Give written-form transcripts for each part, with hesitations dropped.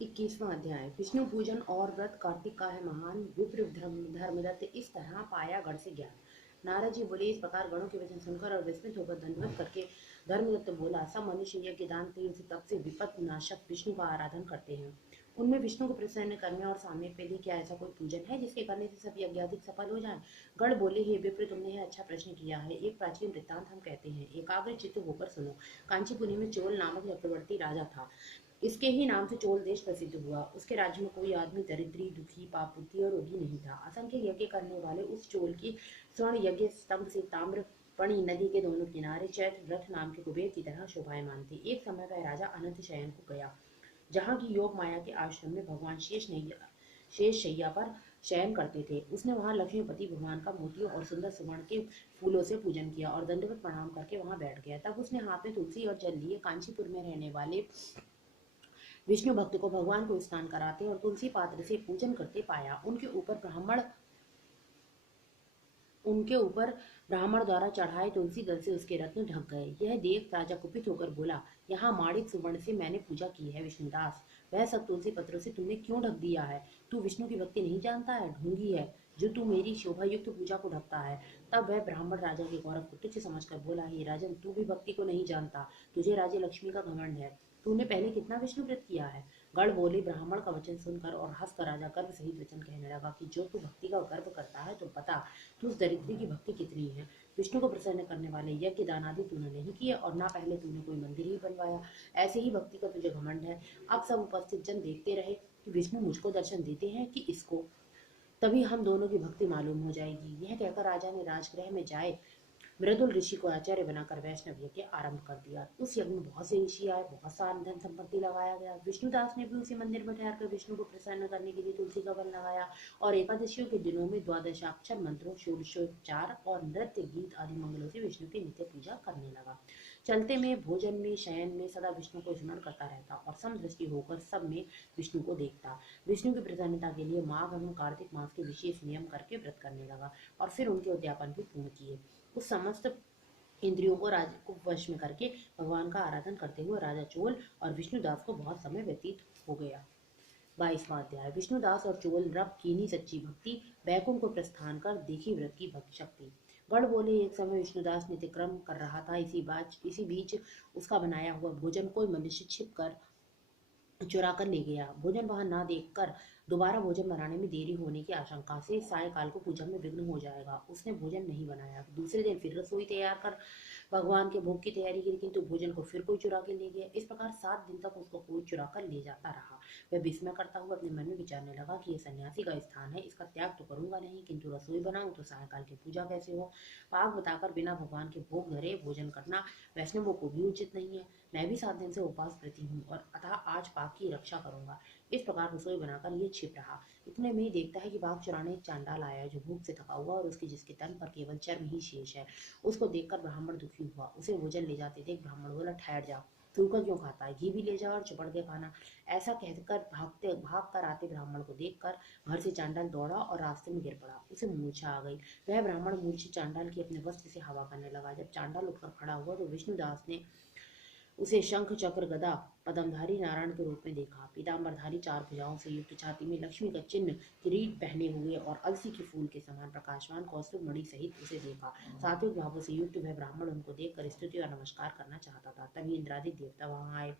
21वां अध्याय। विष्णु पूजन और व्रत। कार्तिक का है महान। विप्र धर्मदत्त इस तरह पाया गण से ज्ञान। नारद जी बोले। इस प्रकार गणों के वचन सुनकर और विस्मित होकर दंडवत करके धर्मदत्त बोला, सब मनुष्य यज्ञ दान तीर्थ तप से विपत नाशक विष्णु का आराधन करते हैं। उनमें विष्णु को प्रसन्न करने और सामने पे लिए क्या ऐसा कोई पूजन है जिसके करने से सब यज्ञाधिक सफल हो जाए। गण बोले, हे विप्र, तुमने यह अच्छा प्रश्न किया है। एक प्राचीन वृत्तांत हम कहते हैं, एकाग्र चित्त होकर सुनो। कांचीपुरी में चोल नामक चक्रवर्ती राजा था। इसके ही नाम से चोल देश प्रसिद्ध हुआ। उसके राज्य में कोई आदमी दरिद्री, दुखी, पापुती और रोगी नहीं था। असंख्य यज्ञ करने वाले उस चोल की स्वर्ण यज्ञ स्तंभ से ताम्र पणी नदी के दोनों किनारे चैत्र रथ नाम के कुबेर की तरह शोभायमान थे। एक समय वह राजा अनंत शयन को गया, जहाँ की योग माया के आश्रम में भगवान शेष शैया पर शयन करते थे। उसने वहां लक्ष्मीपति भगवान का मोतियों और सुंदर सुवर्ण के फूलों से पूजन किया और दंडवत प्रणाम करके वहां बैठ गया। तब उसने हाथ में तुलसी और जल लिए कांचीपुर में रहने वाले विष्णु भक्त को भगवान को स्नान कराते और तुलसी पात्र से पूजन करते पाया। उनके ऊपर ब्राह्मण द्वारा चढ़ाए तुलसी दल से उसके रत्न ढक गए। यह देख राजा कुपित होकर बोला, यहाँ माणिक सुवर्ण से मैंने पूजा की है विष्णुदास, वह सब तुलसी पत्रों से तुमने क्यों ढक दिया है? तू विष्णु की भक्ति नहीं जानता है, ढोंगी है, जो तू मेरी शोभा युक्त पूजा को ढकता है। तब वह ब्राह्मण राजा के गौरव को तुच्छ समझकर बोला, हे राजन, तू भी भक्ति को नहीं जानता, तुझे राज्य लक्ष्मी का घमंड है। तूने पहले कितना विष्णु व्रत किया है? गण बोले। ब्राह्मण का वचन सुनकर और हंसकर राजा गर्व सहित वचन कहने लगा कि जो तू भक्ति का गर्व करता है तो बता, तू उस दरिद्री की भक्ति कितनी है? विष्णु को प्रसन्न करने वाले यज्ञ दान आदि तूने नहीं किए और ना पहले तूने कोई मंदिर ही बनवाया। ऐसे ही भक्ति का तुझे घमंड है। अब सब उपस्थित जन देखते रहे कि विष्णु मुझको दर्शन देते हैं कि इसको, तभी हम दोनों की भक्ति मालूम हो जाएगी। यह कहकर राजा ने राजगृह में जाए मृदुल ऋषि को आचार्य बनाकर वैष्णव यज्ञ आरंभ कर दिया। उस यज्ञ में बहुत से ऋषि आए, बहुत सा धन संपत्ति लगाया गया। विष्णुदास ने भी उसी मंदिर में ठहरकर विष्णु को प्रसन्न करने के लिए तुलसी का वन लगाया और एकादशियों के दिनों में द्वादशाक्षर मंत्रों, षोडशोपचार और नृत्य गीत आदि मंगलों से विष्णु की नित्य पूजा करने लगा। चलते में, भोजन में, शयन में सदा विष्णु को स्मरण करता रहता और समदृष्टि होकर सब में विष्णु को देखता। विष्णु की प्रसन्नता के लिए माघ एवं कार्तिक मास के विशेष नियम करके व्रत करने लगा और फिर उनके उद्यापन भी पूर्ण किए। उस समस्त इंद्रियों को राज को वश में करके भगवान का आराधन करते हुए राजा चोल और विष्णुदास को बहुत समय व्यतीत हो गया। 22वां अध्याय। विष्णुदास और चोल रब कीनी सच्ची भक्ति, बैकुंठ को प्रस्थान कर देखी व्रत की भक्ति शक्ति। गण बोले। एक समय विष्णुदास नित्यक्रम कर रहा था। इसी बीच उसका बनाया हुआ भोजन कोई मनुष्य छिप कर चुरा कर ले गया। भोजन वहां न देखकर दोबारा भोजन बनाने में देरी होने की आशंका से सायकाल को पूजा में विघ्न हो जाएगा, उसने भोजन नहीं बनाया। दूसरे दिन फिर रसोई तैयार कर भगवान के भोग की तैयारी की, किंतु भोजन को फिर कोई चुरा के ले गया। इस प्रकार 7 दिन तक उसको कोई चुरा कर ले जाता रहा। वह विस्मय करता हुआ अपने मन में विचारने लगा कि यह सन्यासी का स्थान है, इसका त्याग तो करूंगा नहीं, किंतु रसोई बनाऊं तो सायकाल की पूजा कैसे हो? पाक बताकर बिना भगवान के भोग धरे भोजन करना वैष्णवों को भी उचित नहीं है। मैं भी 7 दिन से उपवास प्रति हूँ और अतः आज पाक की रक्षा करूंगा। इस प्रकार रसोई बनाकर ये छिप रहा। इतने में ही देखता है कि बाघ चुराने एक चांडाल आया, जो भूख से थका हुआ और उसके जिसके तन पर केवल चर्म ही शेष है। उसको देखकर ब्राह्मण दुखी हुआ, उसे भोजन ले जाते देख ब्राह्मण बोला, ठहर जा, सूखा क्यों खाता है, घी भी ले जा और चिपड़ के खाना। ऐसा कहकर भाग कर आते ब्राह्मण को देखकर घर से चांडाल दौड़ा और रास्ते में गिर पड़ा। उसे मूर्छा आ गई। वह ब्राह्मण मूर्छित चांडाल की अपने वस्त्र से हवा करने लगा। जब चांडाल उठकर खड़ा हुआ तो विष्णुदास ने उसे शंख चक्र गदा पदमधारी नारायण के रूप में देखा। पीताम्बरधारी 4 भुजाओं से युक्त, छाती में लक्ष्मी का चिन्ह, किरीट पहने हुए और अलसी के फूल के समान प्रकाशमान कौस्तुभ मणि सहित उसे देखा। सात्विक भावों से युक्त वह ब्राह्मण उनको देखकर स्तुति और नमस्कार करना चाहता था। तभी इंद्रादि देवता वहां आए।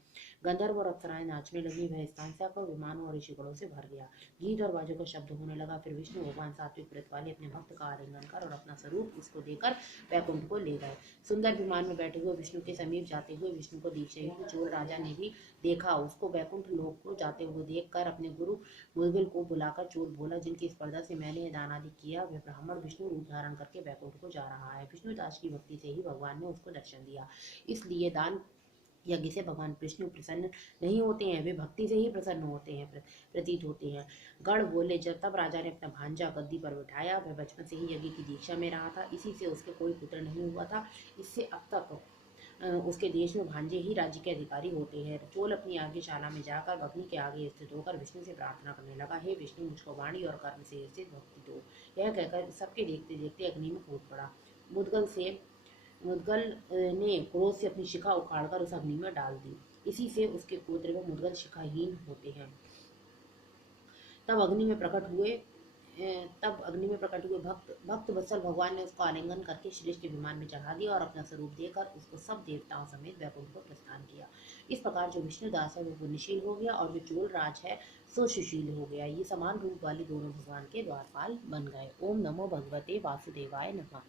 गंधर्व और अप्सराएं नाचने लगी। वह स्थान से आकर विमानों और ऋषिगणों से भर गया। गीत और बाजों का शब्द होने लगा। फिर विष्णु भगवान सात्विक व्रत वाले अपने भक्त का आलिंगन कर और अपना स्वरूप उसको देकर वैकुंठ को ले गए। सुंदर विमान में बैठे हुए विष्णु के समीप जाते हुए विष्णु को दीक्षायुक्त चोर राजा ने भी देखा। उसको वैकुंठ लोक को जाते हुए देखकर अपने गुरु मुद्गल को बुलाकर चोर बोला, जिनकी स्पर्धा से मैंने ये दान आदि किया, वह ब्राह्मण विष्णु रूप धारण करके वैकुंठ को जा रहा है। विष्णुदास की भक्ति से ही भगवान ने उसको दर्शन दिया, इसलिए दान यज्ञ से भगवान विष्णु प्रसन्न नहीं होते हैं, वे भक्ति से ही प्रसन्न होते हैं, प्रतीत होते हैं। गण बोले। जब तब राजा ने अपना भांजा गद्दी पर बिठाया। वह बचपन से ही यज्ञ की दीक्षा में रहा था, इसी से उसके कोई पुत्र नहीं हुआ था। इससे अब तक उसके देश में भांजे ही राज्य के अधिकारी होते हैं। चोल अपनी आज्ञाशाला में जाकर अग्नि के आगे स्थित होकर विष्णु से प्रार्थना करने लगा, हे विष्णु, मुझको वाणी और कर्म से स्थित भक्ति दो। यह कहकर सबके देखते देखते अग्नि में कूद पड़ा। मुद्गल ने क्रोध से अपनी शिखा उखाड़कर उस अग्नि में डाल दी। इसी से उसके पुत्र व मुद्गल शिखाहीन होते हैं। तब अग्नि में प्रकट हुए भक्त भक्त वत्सल भगवान ने उसको आलिंगन करके श्रेष्ठ विमान में चढ़ा दिया और अपना स्वरूप देकर उसको सब देवताओं समेत वैकुंठ को प्रस्थान किया। इस प्रकार जो विष्णुदास है वो पुण्यशील हो गया और जो चोल राज है सो सुशील हो गया। ये समान रूप वाले दोनों भगवान के द्वारपाल बन गए। ओम नमो भगवते वासुदेवाय नमः।